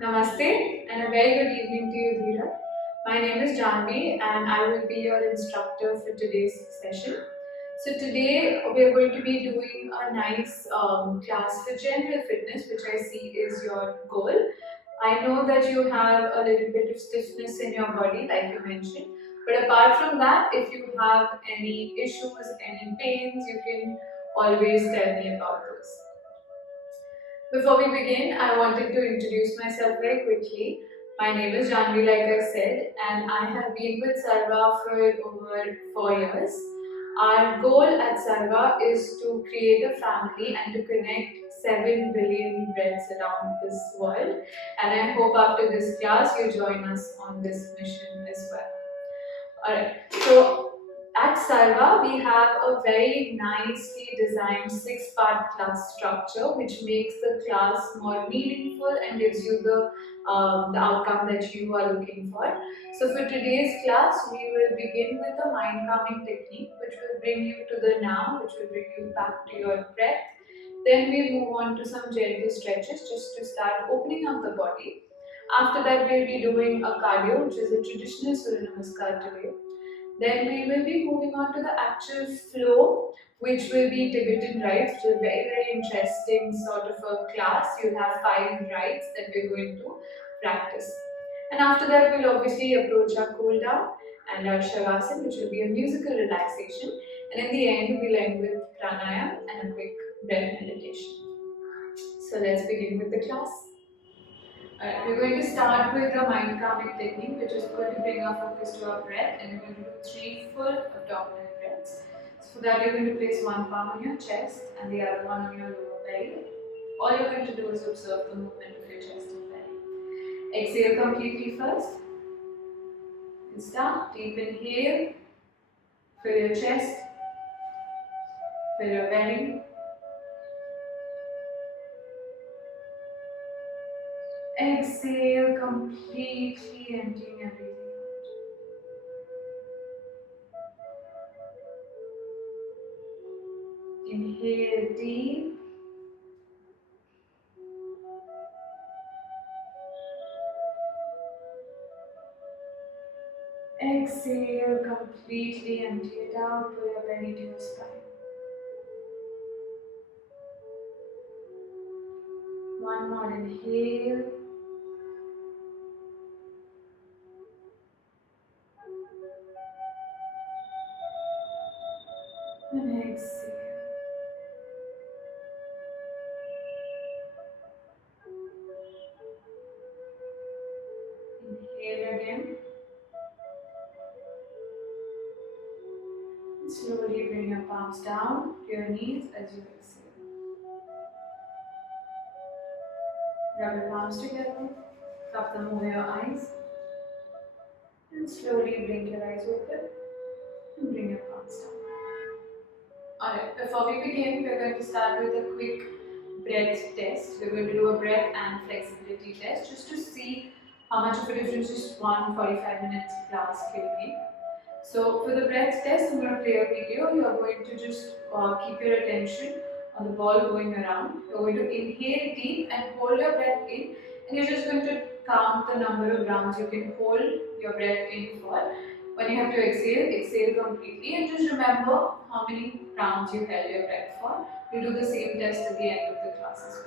Namaste and a very good evening to you, Dheera. My name is Janvi and I will be your instructor for today's session. So today we are going to be doing a nice class for general fitness, which I see is your goal. I know that you have a little bit of stiffness in your body, like you mentioned. But apart from that, if you have any issues, any pains, you can always tell me about those. Before we begin, I wanted to introduce myself very quickly. My name is Janvi, like I said, and I have been with Sarva for over 4 years. Our goal at Sarva is to create a family and to connect 7 billion breaths around this world. And I hope after this class you join us on this mission as well. Alright, so at Sarva, we have a very nicely designed 6-part class structure which makes the class more meaningful and gives you the outcome that you are looking for. So for today's class, we will begin with a mind calming technique which will bring you to the now, which will bring you back to your breath. Then we'll move on to some gentle stretches just to start opening up the body. After that, we'll be doing a cardio, which is a traditional Surya Namaskar today. Then we will be moving on to the actual flow, which will be Tibetan rites, which is a very, very interesting sort of a class. You'll have 5 rites that we're going to practice. And after that, we'll obviously approach our cool down and our Shavasana, which will be a musical relaxation. And in the end, we'll end with pranayam and a quick breath meditation. So let's begin with the class. Alright, we're going to start with the mind calming technique, which is going to bring our focus to our breath, and we're going to do 3 full abdominal breaths. So for that, you're going to place one palm on your chest and the other one on your lower belly. All you're going to do is observe the movement of your chest and belly. Exhale completely first. And start. Deep inhale. Fill your chest. Fill your belly. Exhale, completely emptying everything out. Inhale deep. Exhale, completely empty it out. Pull your belly to your spine. One more inhale. And exhale. Inhale again. And slowly bring your palms down to your knees as you exhale. Rub your palms together. Cup them over your eyes. And slowly blink your eyes open. And bring your palms down. Alright, before we begin, we're going to start with a quick breath test. We're going to do a breath and flexibility test just to see how much of a difference just one 45 minutes class can make. So for the breath test, I'm going to play a video. You are going to just keep your attention on the ball going around. You're going to inhale deep and hold your breath in, and you're just going to count the number of rounds you can hold your breath in for. When you have to exhale, exhale completely, and just remember how many rounds you held your breath for. We'll do the same test at the end of the class as well.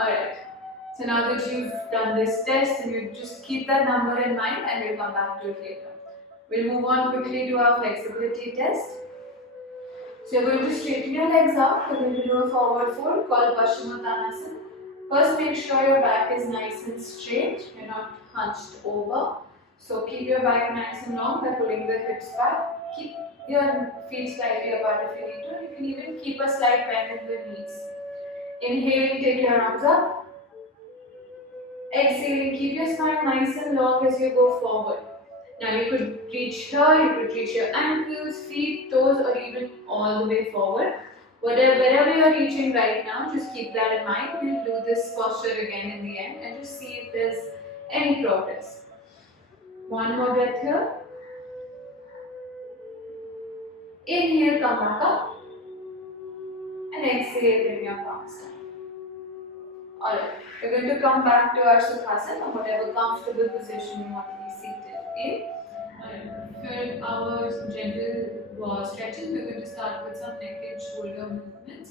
Alright. So now that you've done this test, and you just keep that number in mind and we'll come back to it later. We'll move on quickly to our flexibility test. So you're going to straighten your legs up. You're going to do a forward fold called Paschimottanasana. First, make sure your back is nice and straight. You're not hunched over. So keep your back nice and long by pulling the hips back. Keep your feet slightly apart if you need to. You can even keep a slight bend in the knees. Inhaling, take your arms up. Exhaling, keep your spine nice and long as you go forward. Now you could reach here, you could reach your ankles, feet, toes, or even all the way forward. Wherever you are reaching right now, just keep that in mind. We'll do this posture again in the end and just see if there's any progress. One more breath here. Inhale, come back up. And exhale, bring your palms down. Alright, we're going to come back to our Sukhasana, or whatever comfortable position you want to be seated in. For our gentle stretches, we're going to start with some neck and shoulder movements.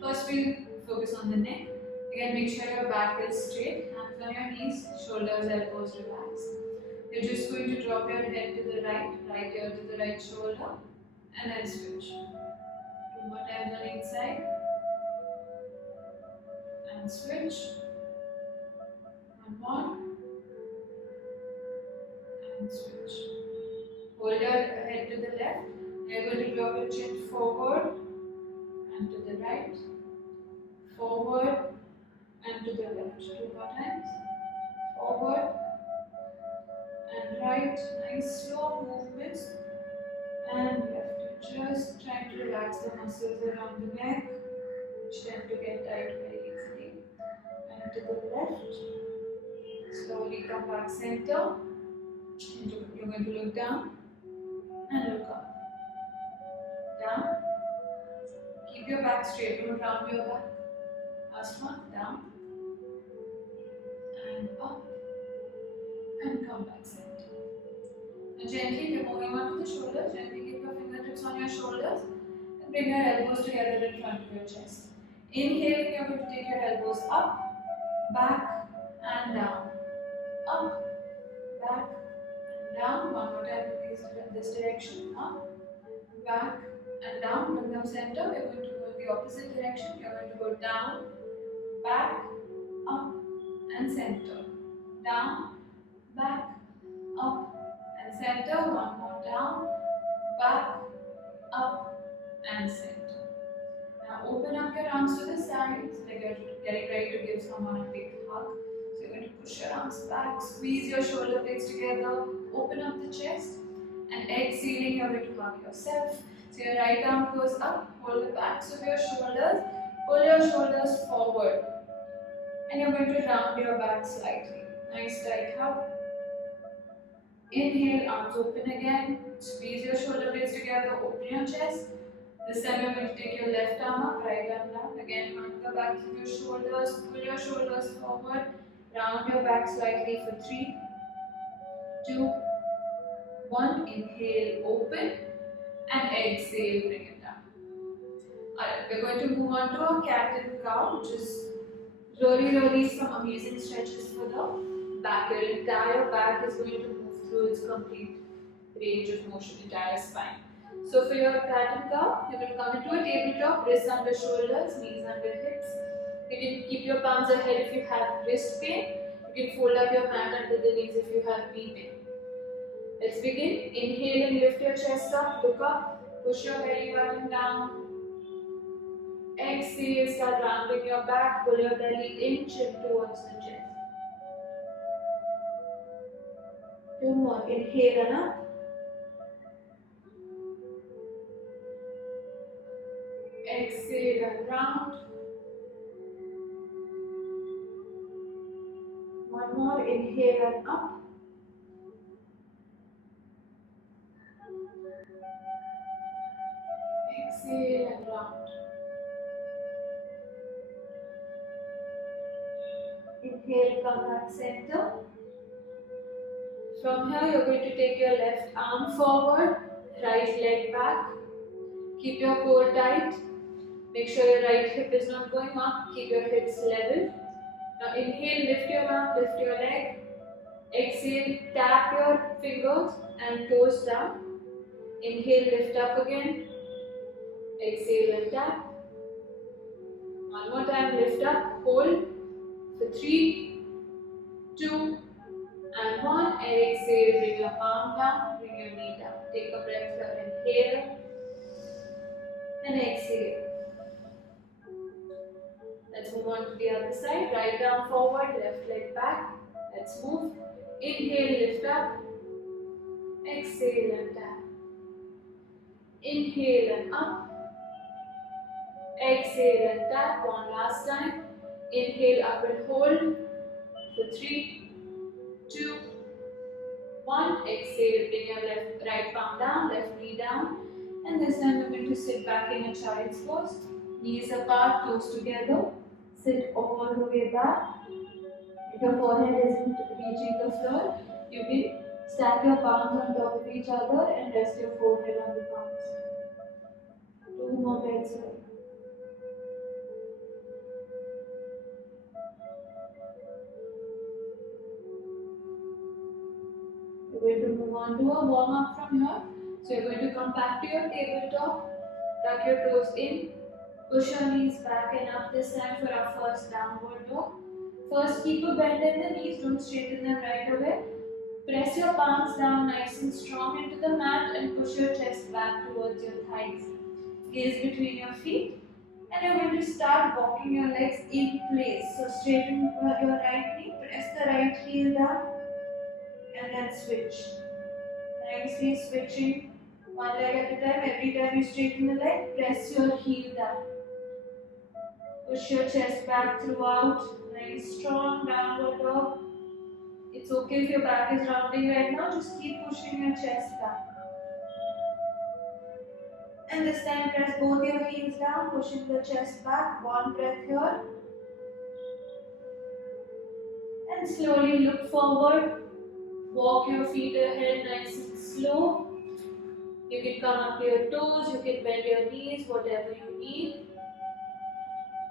First, we'll focus on the neck. Again, make sure your back is straight, hands on your knees, shoulders, elbows relaxed. You're just going to drop your head to the right ear to the right shoulder, and then switch. 2 more times on each side. And switch. 1 more. And switch. Hold your head to the left. You're going to drop your chin forward and to the right. Forward and to the left. 2 more times. Forward and right. Nice slow movements. And left. You're just trying to relax the muscles around the neck, which tend to get tight very easily. And to the left. Slowly come back center. You're going to look down and look up. Down. Keep your back straight. Don't round your back. Last one. Down. And up. And come back center. Now gently, you're moving on to the shoulders. Gently keep your fingertips on your shoulders. And bring your elbows together in front of your chest. Inhaling, you're going to take your elbows up, back, and down. Up, back, and down. One more time in this direction. Up, back, and down. Bring them center. We're going to go in the opposite direction. You're going to go down, back, up, and center. Down, back, up, and center. One more down, back, up, and center. Now open up your arms to the sides, like you're getting ready to give someone a big hug. So you're going to push your arms back, squeeze your shoulder blades together, open up the chest, and exhaling, you're going to hug yourself. So your right arm goes up, hold the backs of your shoulders, pull your shoulders forward, and you're going to round your back slightly. Nice tight hug. Inhale, arms open again, squeeze your shoulder blades together, open your chest. This time you're going to take your left arm up, right arm down. Again, hug the back of your shoulders, pull your shoulders forward, round your back slightly for 3, 2, 1. Inhale, open, and exhale, bring it down. Alright, we're going to move on to our cat and cow, which is really some amazing stretches for the back. Your entire back is going to move through its complete range of motion, entire spine. So for your cat and cow, you're going to come into a tabletop, wrists under shoulders, knees under hips. You can keep your palms ahead if you have wrist pain. You can fold up your mat under the knees if you have knee pain. Let's begin. Inhale and lift your chest up, look up, push your belly button down. Exhale, start rounding your back, pull your belly in, chin towards the chest. 2 more. Inhale and up. Exhale and round. 1 more. Inhale and up. Exhale and round. Inhale, come back center. From here, you're going to take your left arm forward, right leg back. Keep your core tight. Make sure your right hip is not going up. Keep your hips level. Now inhale, lift your arm, lift your leg. Exhale, tap your fingers and toes down. Inhale, lift up again. Exhale and tap. One more time, lift up, hold for 3, 2, and 1. And exhale, bring your palm down, bring your knee down. Take a breath here, inhale and exhale. Let's move on to the other side. Right arm forward, left leg back. Let's move. Inhale, lift up. Exhale and tap. Inhale and up. Exhale and tap. One last time. Inhale, up and hold for 3, 2, 1. Exhale, bring your right palm down, left knee down. And this time we're going to sit back in a child's pose. Knees apart, toes together. Sit all the way back. If your forehead isn't reaching the floor, you can stack your palms on top of each other and rest your forehead on the palms. 2 more breaths here. We're going to move on to a warm up from here. So you're going to come back to your tabletop, tuck your toes in, push your knees back and up this time for our first downward dog. First, keep a bend in the knees, don't straighten them right away. Press your palms down nice and strong into the mat and push your chest back towards your thighs. Gaze between your feet. And you're going to start walking your legs in place. So straighten your right knee, press the right heel down and then switch. Nicely switching one leg at a time. Every time you straighten the leg, press your heel down. Push your chest back throughout. Nice strong downward dog. It's okay if your back is rounding right now, just keep pushing your chest back. And this time press both your heels down, pushing the chest back. One breath here. And slowly look forward. Walk your feet ahead nice and slow. You can come up to your toes, you can bend your knees, whatever you need.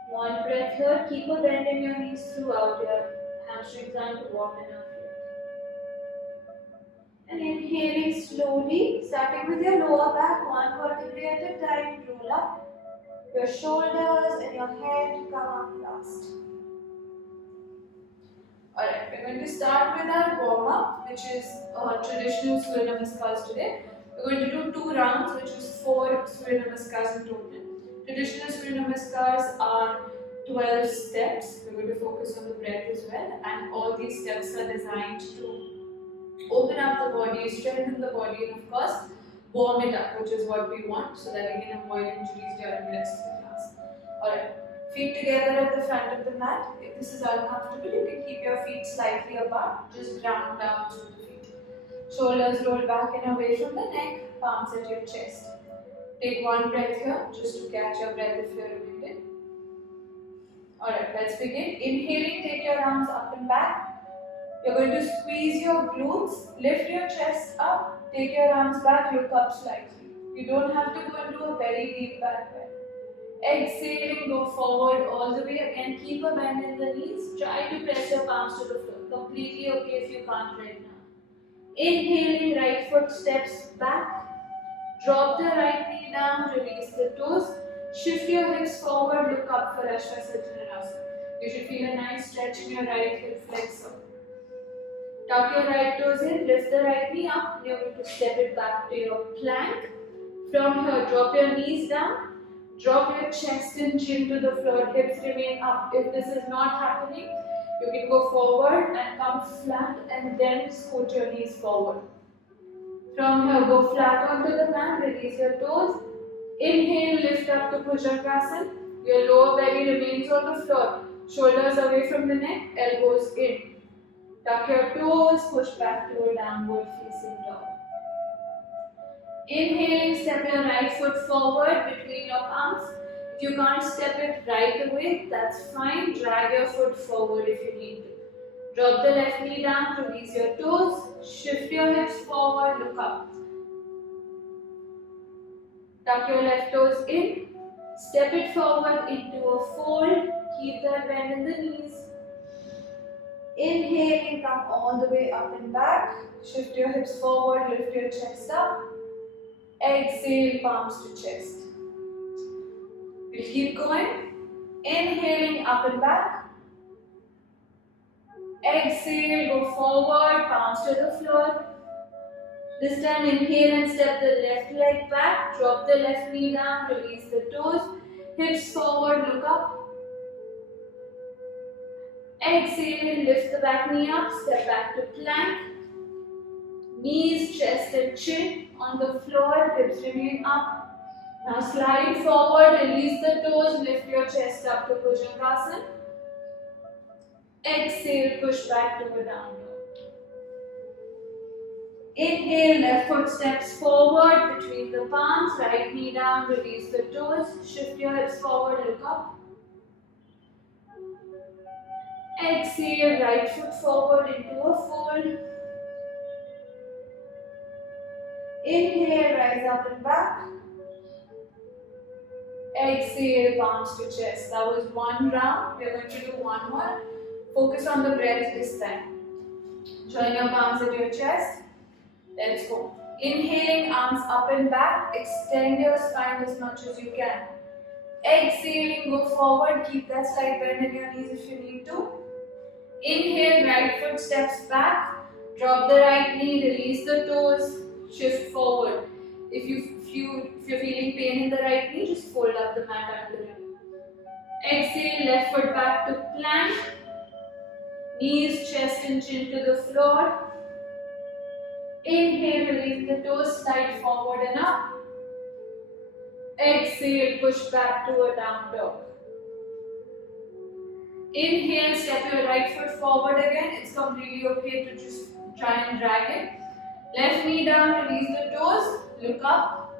One breath here. Keep a bend in your knees throughout. Your hamstrings aren't warm enough yet. And inhaling slowly, starting with your lower back, one vertebrae at a time, roll up. Your shoulders and your head come up last. Alright, we're going to start with our warm up, which is traditional Surya Namaskars today. We're going to do 2 rounds, which is 4 Surya Namaskars in total. Traditional Surya Namaskars are 12 steps. We're going to focus on the breath as well, and all these steps are designed to open up the body, strengthen the body, and of course, warm it up, which is what we want, so that we can avoid injuries during the rest of the class. Alright, feet together at the front of the mat. If this is uncomfortable, you can keep your feet slightly apart, just ground down to the feet. Shoulders roll back and away from the neck, palms at your chest. Take one breath here, just to catch your breath if you're muted. Alright, let's begin. Inhaling, take your arms up and back. You're going to squeeze your glutes, lift your chest up, take your arms back, look up slightly. You don't have to go into a very deep back bend. Exhaling, go forward all the way. Again, keep a bend in the knees. Try to press your palms to the floor. Completely okay if you can't right now. Inhaling, right foot steps back. Drop the right knee down, release the toes. Shift your hips forward, look up for Ashwasittanasana. You should feel a nice stretch in your right hip flexor. Tuck your right toes in, lift the right knee up, and you're going to step it back to your plank. From here, drop your knees down, drop your chest and chin to the floor, hips remain up. If this is not happening, you can go forward and come flat and then scoot your knees forward. From here, go flat onto the mat, release your toes. Inhale, lift up to Bhujangasana. Your lower belly remains on the floor. Shoulders away from the neck, elbows in. Tuck your toes, push back to a downward facing dog. Inhaling, step your right foot forward between your palms. If you can't step it right away, that's fine. Drag your foot forward if you need to. Drop the left knee down, release your toes, shift your hips forward, look up. Tuck your left toes in, step it forward into a fold, keep that bend in the knees. Inhaling, come all the way up and back. Shift your hips forward, lift your chest up. Exhale, palms to chest. We'll keep going. Inhaling, up and back. Exhale, go forward, palms to the floor. This time inhale and step the left leg back. Drop the left knee down, release the toes. Hips forward, look up. Exhale, lift the back knee up, step back to plank. Knees, chest and chin on the floor, hips remain up. Now slide forward, release the toes, lift your chest up to Bhujangasana. Exhale, push back to a down dog. Inhale, left foot steps forward between the palms, right knee down, release the toes, shift your hips forward, look up. Exhale, right foot forward into a fold. Inhale, rise up and back. Exhale, palms to chest. That was one round. We are going to do one more. Focus on the breath this time. Join your palms at your chest. Let's go. Inhaling, arms up and back. Extend your spine as much as you can. Exhaling, go forward. Keep that slight bend in your knees if you need to. Inhale, right foot steps back. Drop the right knee, release the toes, shift forward. If you're feeling pain in the right knee, just fold up the mat under it. Exhale, left foot back to plank. Knees, chest and chin to the floor. Inhale, release the toes, slide forward and up. Exhale, push back to a down dog. Inhale, step your right foot forward again. It's completely okay to just try and drag it. Left knee down, release the toes, look up.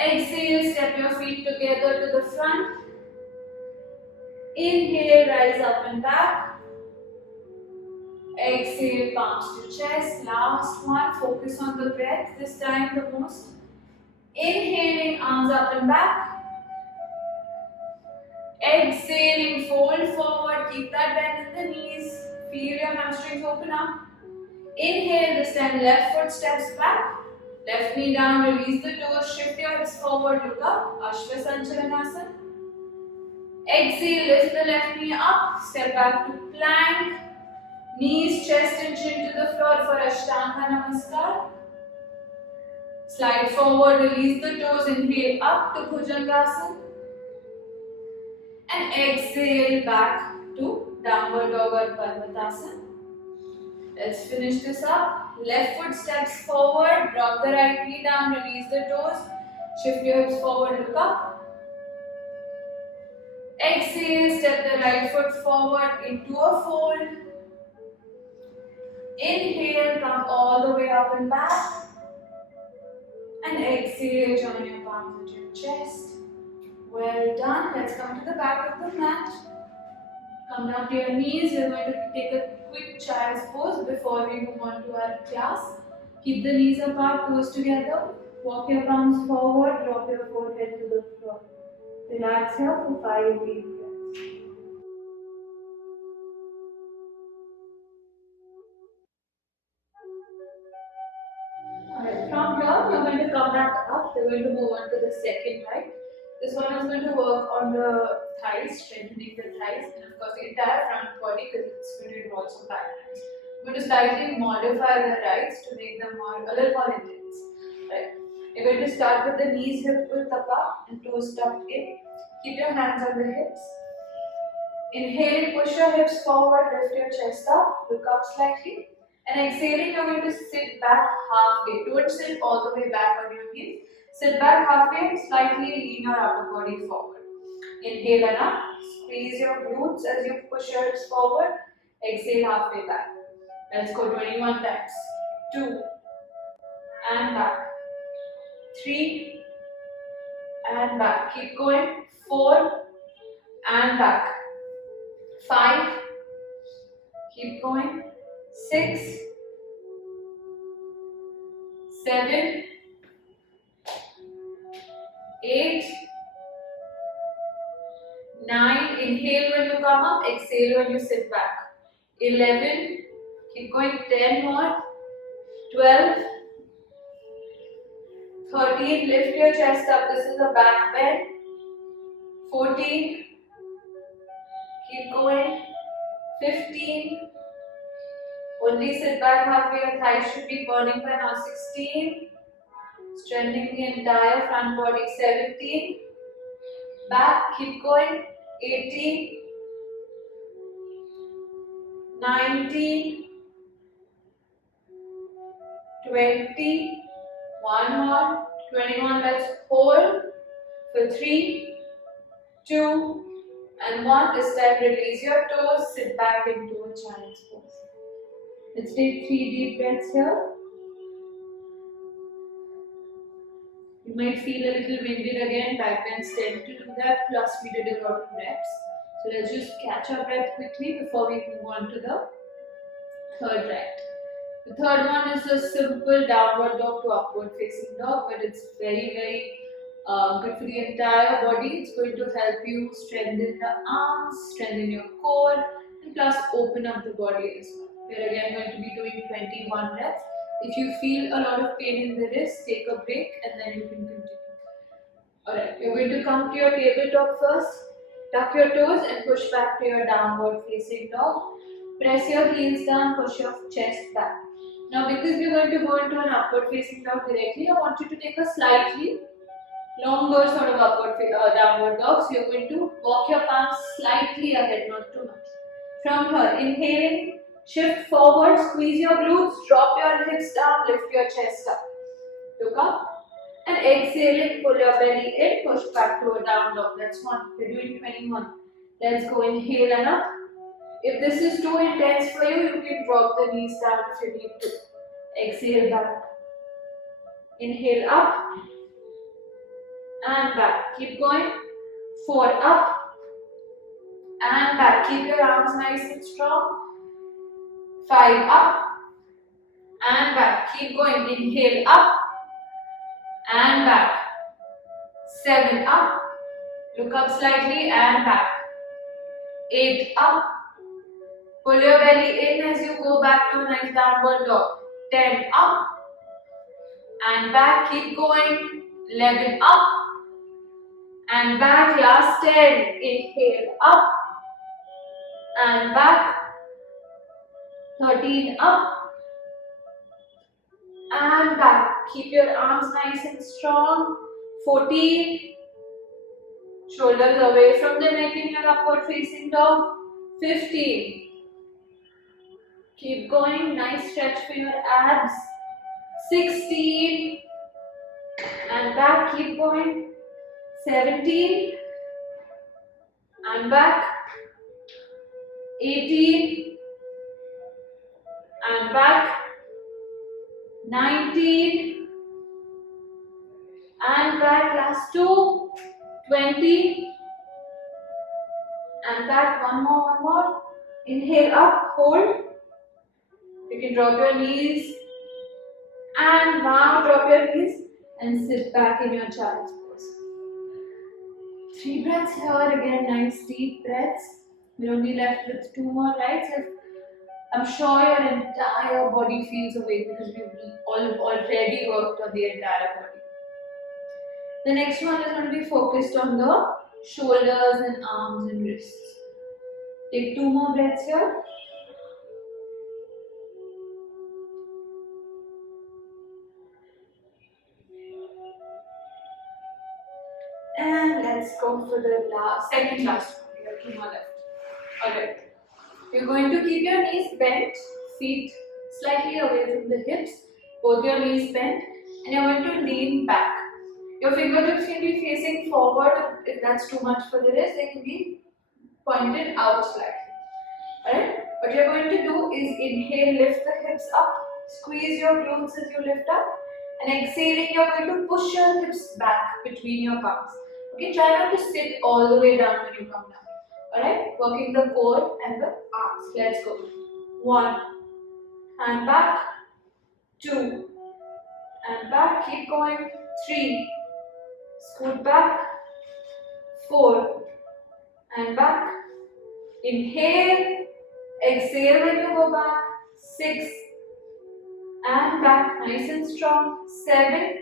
Exhale, step your feet together to the front. Inhale, rise up and back. Exhale, palms to chest. Last one, focus on the breath, this time the most. Inhaling, arms up and back. Exhaling, fold forward, keep that bend in the knees. Feel your hamstrings open up. Inhale, this time left foot steps back. Left knee down, release the toes, shift your hips forward, look up. Ashwa Sanchalanasana. Exhale, lift the left knee up, step back to plank. Knees, chest and chin to the floor for Ashtanga Namaskar. Slide forward, release the toes, inhale up to Bhujangasana. And exhale back to Downward Dog or Parvatasana. Let's finish this up. Left foot steps forward, drop the right knee down, release the toes. Shift your hips forward, look up. Exhale, step the right foot forward into a fold. Inhale, come all the way up and back. And exhale, join your palms at your chest. Well done. Let's come to the back of the mat. Come down to your knees. We're going to take a quick child's pose before we move on to our class. Keep the knees apart, toes together. Walk your palms forward, drop your forehead to the floor. Relax here for 5 deep breaths. Alright, from here, we're going to come back up. We're going to move on to the second right. This one is going to work on the thighs, strengthening the thighs, and of course the entire front body because it's going to involve some back lines. I'm going to slightly modify the rights to make them a little more intense. Right. You're going to start with the knees hip width apart and toes tucked in. Keep your hands on the hips. Inhaling, push your hips forward, lift your chest up, look up slightly. And exhaling, you're going to sit back halfway. Don't sit all the way back on your heels. Sit back halfway and slightly lean your upper body forward. Inhale and up. Squeeze your glutes as you push your hips forward. Exhale halfway back. Let's go 21 times. 2 and back. 3 and back. Keep going. 4 and back. 5. Keep going. 6, 7, 8, 9. Inhale when you come up, exhale when you sit back. 11, keep going, 10 more, 12, 13, lift your chest up, this is a back bend, 14, keep going, 15, only sit back halfway, your thighs should be burning by now, 16, strengthening the entire front body, 17, back, keep going, 18, 19, 20, one more, 21, let's hold for 3, 2, and 1. This time release your toes, sit back into a child's pose. Let's take 3 deep breaths here. You might feel a little winded again, back bends tend to do that, plus we did a lot of reps. So let's just catch our breath quickly before we move on to the third rep. The third one is a simple downward dog to upward facing dog, but it's very good for the entire body. It's going to help you strengthen the arms, strengthen your core, and plus open up the body as well. We're again going to be doing 21 reps. If you feel a lot of pain in the wrist, take a break and then you can continue. Alright, you're going to come to your tabletop first. Tuck your toes and push back to your downward facing dog. Press your heels down, push your chest back. Now because we're going to go into an upward facing dog directly, I want you to take a slightly longer sort of downward dog. So you're going to walk your palms slightly ahead, not too much. From here, inhaling, shift forward, squeeze your glutes, drop your hips down, lift your chest up. Look up. And exhaling, pull your belly in, push back to a down dog. That's 1. We're doing 21. Let's go, inhale and up. If this is too intense for you, you can drop the knees down if you need to. Exhale back. Inhale up and back. Keep going. 4 up and back. Keep your arms nice and strong. 5 up and back. Keep going. Inhale up and back. 7 up. Look up slightly and back. 8 up. Pull your belly in as you go back to a nice downward dog. 10 up and back. Keep going. 11 up and back. Last 10. Inhale up and back. 13 up and back. Keep your arms nice and strong. 14. Shoulders away from the neck in your upward facing dog. 15. Keep going, nice stretch for your abs. 16 and back, keep going. 17 and back. 18 and back. 19 and back. Last 2. 20 and back. One more. Inhale up, hold. You can drop your knees and now drop your knees and sit back in your child's pose. 3 breaths here again, nice deep breaths. We're only left with 2 more rights. I'm sure your entire body feels awake because we've already worked on the entire body. The next one is going to be focused on the shoulders and arms and wrists. Take 2 more breaths here. And let's go for the second last one. We have 2 more left. Alright. You're going to keep your knees bent, feet slightly away from the hips, both your knees bent, and you're going to lean back. Your fingertips can be facing forward. If that's too much for the wrist, they can be pointed out slightly. Alright? What you're going to do is inhale, lift the hips up, squeeze your glutes as you lift up, and exhaling, you're going to push your hips back between your palms. Okay, try not to sit all the way down when you come down. Alright, working the core and the arms. Let's go. 1, and back. 2, and back. Keep going. 3, scoot back. 4, and back. Inhale, Exhale when you go back. 6 and back, nice and strong. 7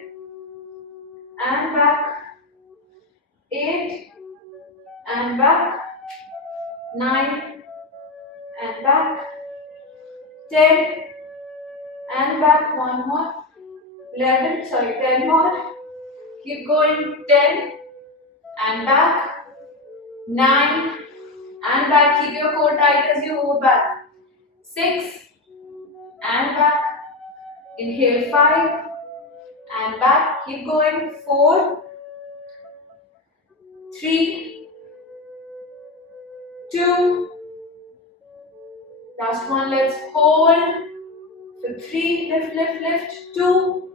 and back. 8 and back. 9 and back. 10 and back. One more. 10 more. Keep going. 10 and back. 9 and back. Keep your core tight as you go back. 6 and back. Inhale. 5 and back. Keep going. 4 3 2 last one. Let's hold for 3. Lift. 2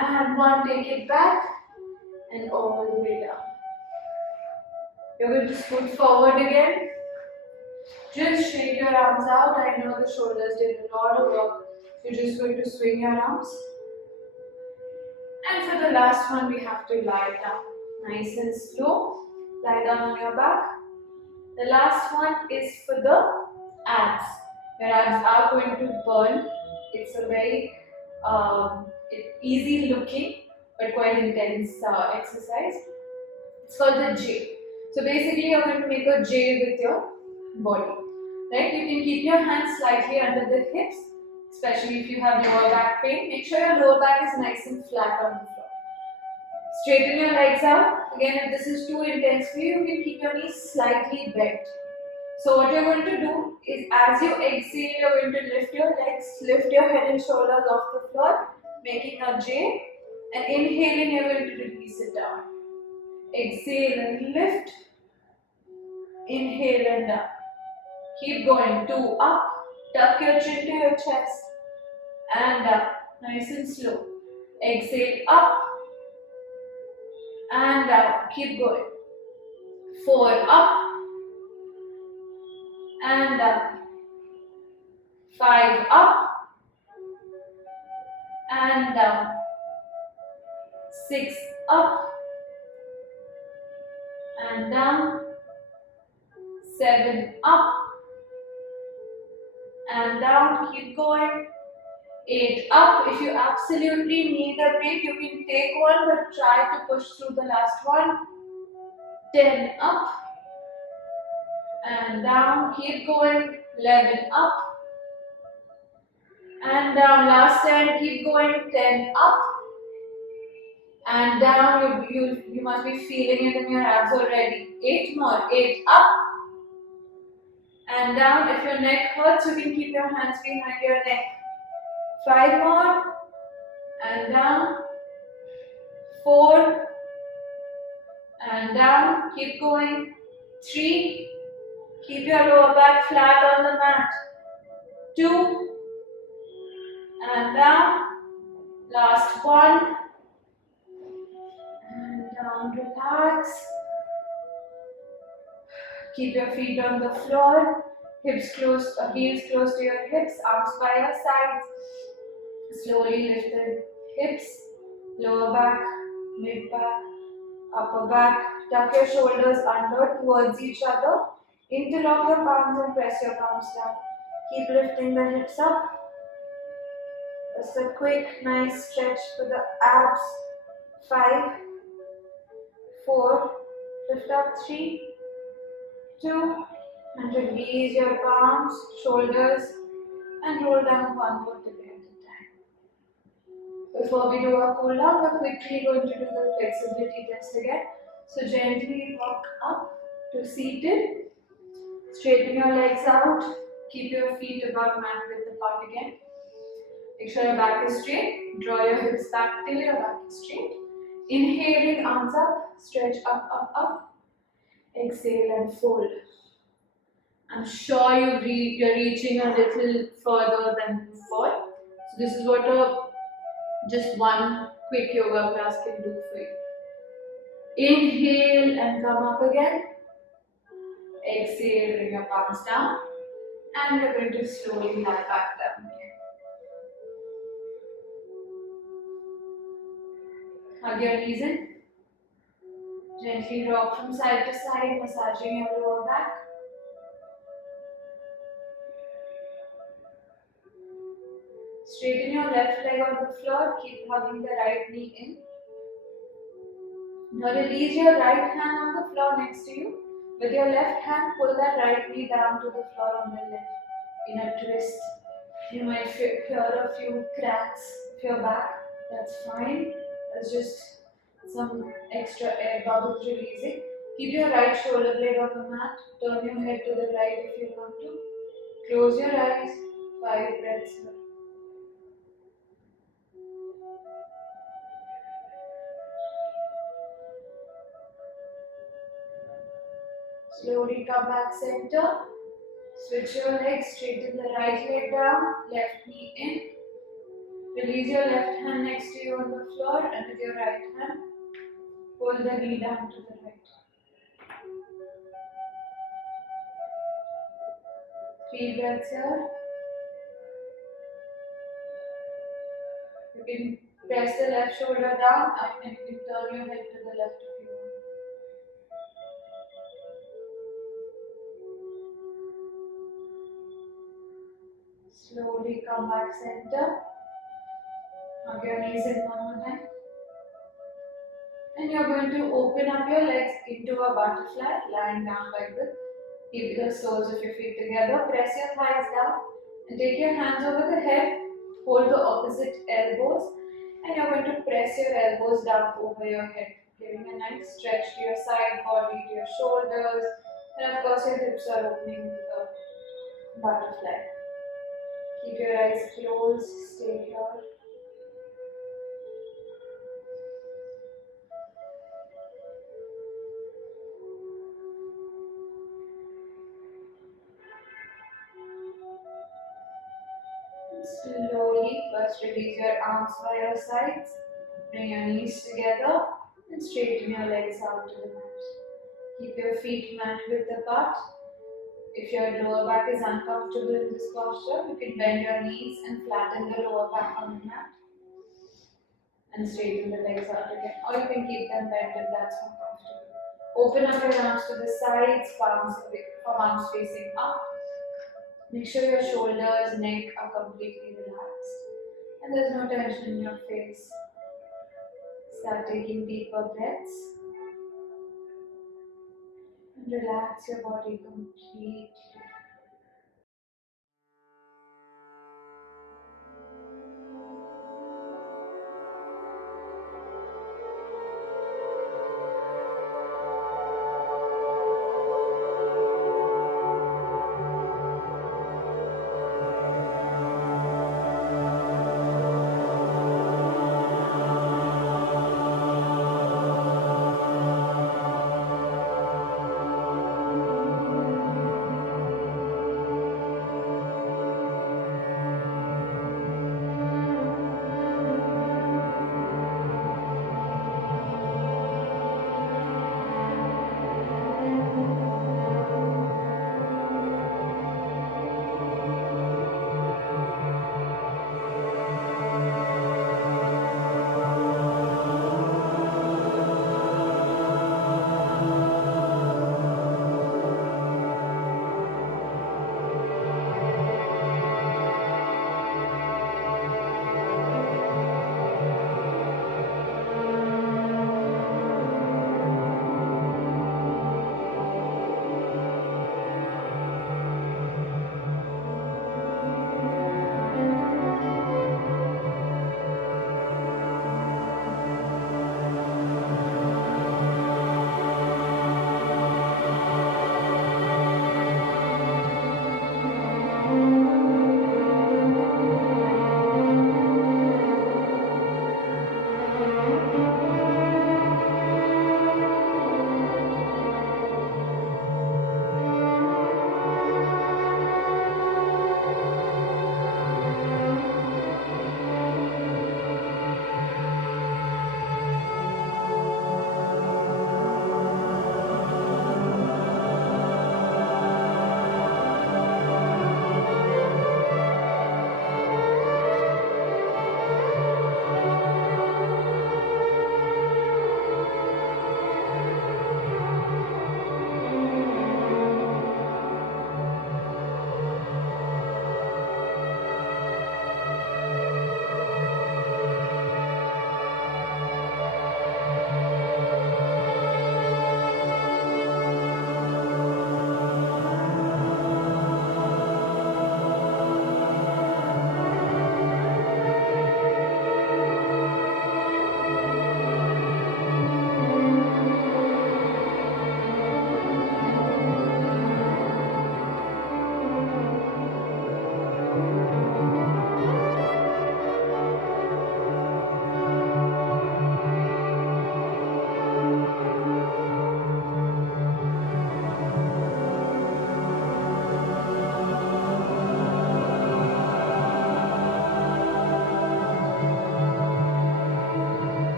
and 1. Take it back and all the way down. You're going to scoot forward again. Just shake your arms out. I know the shoulders did a lot of work. You're just going to swing your arms. And for the last one, we have to lie down. Nice and slow. Lie down on your back. The last one is for the abs. Your abs are going to burn. It's a very easy looking but quite intense exercise. It's called the J. So basically you're going to make a J with your body. Right? You can keep your hands slightly under the hips, especially if you have lower back pain. Make sure your lower back is nice and flat on the floor. Straighten your legs out. Again, if this is too intense for you, you can keep your knees slightly bent. So what you're going to do is, as you exhale, you're going to lift your legs, lift your head and shoulders off the floor, making a J. And inhaling, you're going to release it down. Exhale and lift. Inhale and down. Keep going. 2 up. Tuck your chin to your chest. And up. Nice and slow. Exhale up. And down. Keep going. 4 up. And down. 5 up. And down. 6 up. And down. 7 up. And down. Keep going. 8 up. If you absolutely need a break, you can take one, but try to push through the last one. 10 up. And down. Keep going. 11 up. And down. Last 10. Keep going. 10 up. And down. You must be feeling it in your abs already. 8 more. 8 up. And down. If your neck hurts, you can keep your hands behind your neck. 5 more. And down. 4. And down. Keep going. 3. Keep your lower back flat on the mat. 2. And down. Last 1. And down. Relax. Keep your feet on the floor. Hips close, heels close to your hips. Arms by your sides. Slowly lift the hips. Lower back, mid back, upper back. Tuck your shoulders under towards each other. Interlock your palms and press your palms down. Keep lifting the hips up. Just a quick, nice stretch for the abs. 5, 4, lift up 3, 2, and release your palms, shoulders, and roll down one foot at a time. Before we do our cool down, we're quickly going to do the flexibility test again. So gently walk up to seated. Straighten your legs out. Keep your feet above mat width apart again. Make sure your back is straight. Draw your hips back till your back is straight. Inhaling, arms up. Stretch up, up, up. Exhale and fold. I'm sure you're reaching a little further than before. So this is what just one quick yoga class can do for you. Inhale and come up again. Exhale, bring your palms down. And we're going to slowly lie back down again. Hug your knees in. Gently rock from side to side, massaging your lower back. Straighten your left leg on the floor, keep hugging the right knee in. Now release your right hand on the floor next to you. With your left hand, pull that right knee down to the floor on the left in a twist. You might hear a few cracks of your back. That's fine. That's just some extra air bubbles releasing. Keep your right shoulder blade on the mat. Turn your head to the right if you want to. Close your eyes. 5 breaths here. Slowly come back center. Switch your legs, straighten the right leg down, left knee in. Release your left hand next to you on the floor and with your right hand, pull the knee down to the right. 3 breaths here. You can press the left shoulder down and you can turn your head to the left if you want. Slowly come back center. Hug your knees in one more time. And you're going to open up your legs into a butterfly, lying down like this. Keep the soles of your feet together. Press your thighs down and take your hands over the head. Hold the opposite elbows and you're going to press your elbows down over your head, giving a nice stretch to your side body, to your shoulders, and of course your hips are opening to the butterfly. Keep your eyes closed, stay here. Slowly, first release your arms by your sides, bring your knees together and straighten your legs out to the mat. Keep your feet mat width apart. If your lower back is uncomfortable in this posture, you can bend your knees and flatten the lower back on the mat and straighten the legs out again, or you can keep them bent if that's more comfortable. Open up your arms to the sides, palms facing up. Make sure your shoulders, neck are completely relaxed and there's no tension in your face. Start taking deeper breaths and relax your body completely.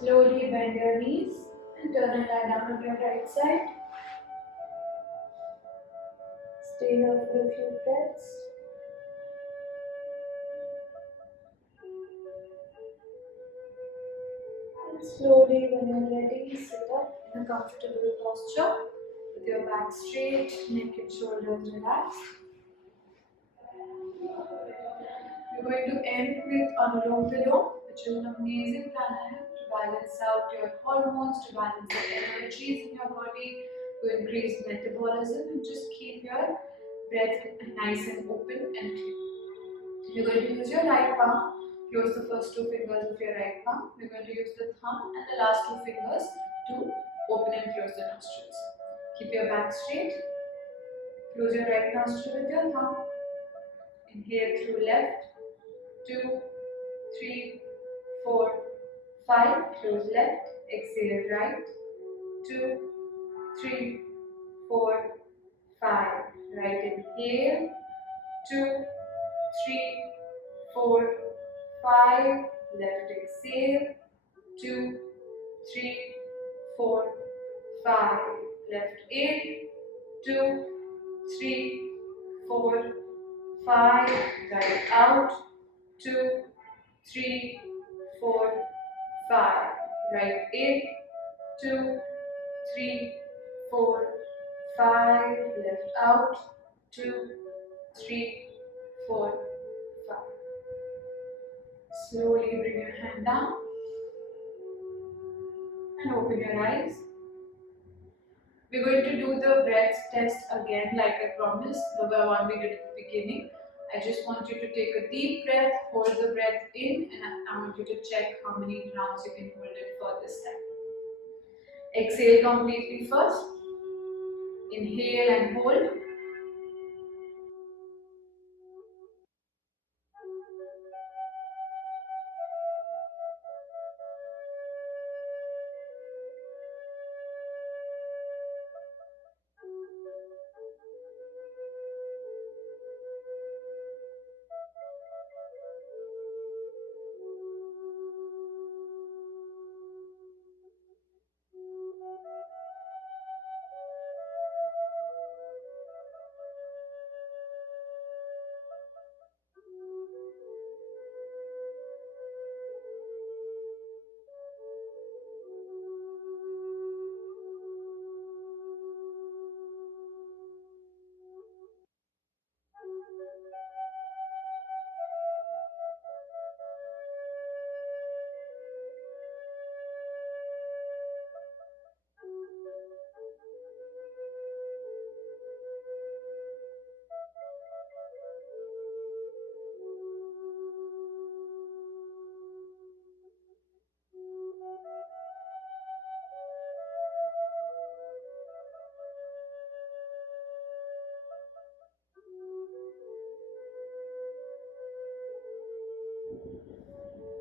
Slowly bend your knees and turn and lie down on your right side. Stay here for a few breaths. And slowly, when you're ready, sit up in a comfortable posture with your back straight, neck and shoulders relaxed. We're going to end with Anulom Vilom, which is an amazing pranayama to balance out your hormones, to balance the energies in your body, to increase metabolism, and just keep your breath nice and open and clear. You're going to use your right palm, close the first two fingers of your right palm. We're going to use the thumb and the last two fingers to open and close the nostrils. Keep your back straight. Close your right nostril with your thumb. Inhale through left. 2, 3, 4, 5. Close left. Exhale right. 2, 3, 4, 5. Right inhale. 2, 3, 4, 5. Left exhale. 2, 3, 4, 5. Left in. 2, 3, 4, 5. Right out. 2, 3, 4, 5. Right in. 2, 3, 4, 5. Left out. 2, 3, 4, 5. Slowly bring your hand down and open your eyes. We're going to do the breath test again, like I promised, the one we did at the beginning. I just want you to take a deep breath, hold the breath in, and I want you to check how many rounds you can hold it for this time. Exhale completely first. Inhale and hold.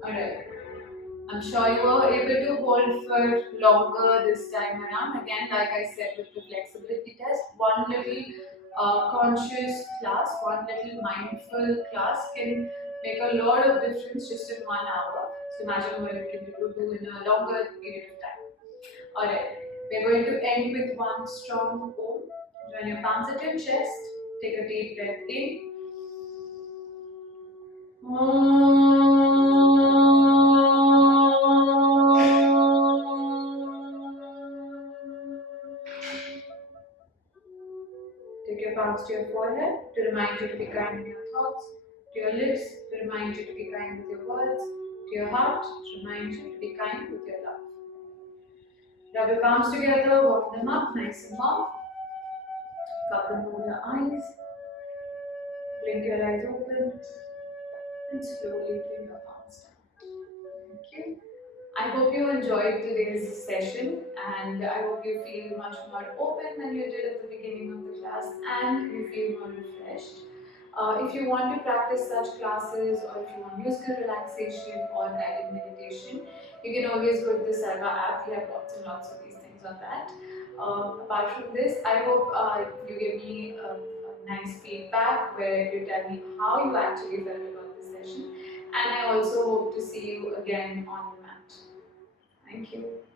Alright. I'm sure you were able to hold for longer this time around. Again, like I said with the flexibility test, one little conscious class, one little mindful class can make a lot of difference just in 1 hour. So imagine what you can do in a longer period of time. Alright, we're going to end with one strong Om. Join your palms at your chest. Take a deep breath in. Take your palms to your forehead to remind you to be kind in your thoughts, to your lips to remind you to be kind with your words, to your heart to remind you to be kind with your love. Rub your palms together, warm them up nice and warm. Cup them over your eyes. Blink your eyes open and slowly bring your palms down. Thank you. I hope you enjoyed today's session and I hope you feel much more open than you did at the beginning of the class and you feel more refreshed. If you want to practice such classes or if you want musical relaxation or guided meditation, you can always go to the Sarva app. We have lots and lots of these things on that. Apart from this, I hope you give me a nice feedback where you tell me how you actually felt about the session, and I also hope to see you again on the mat. Thank you.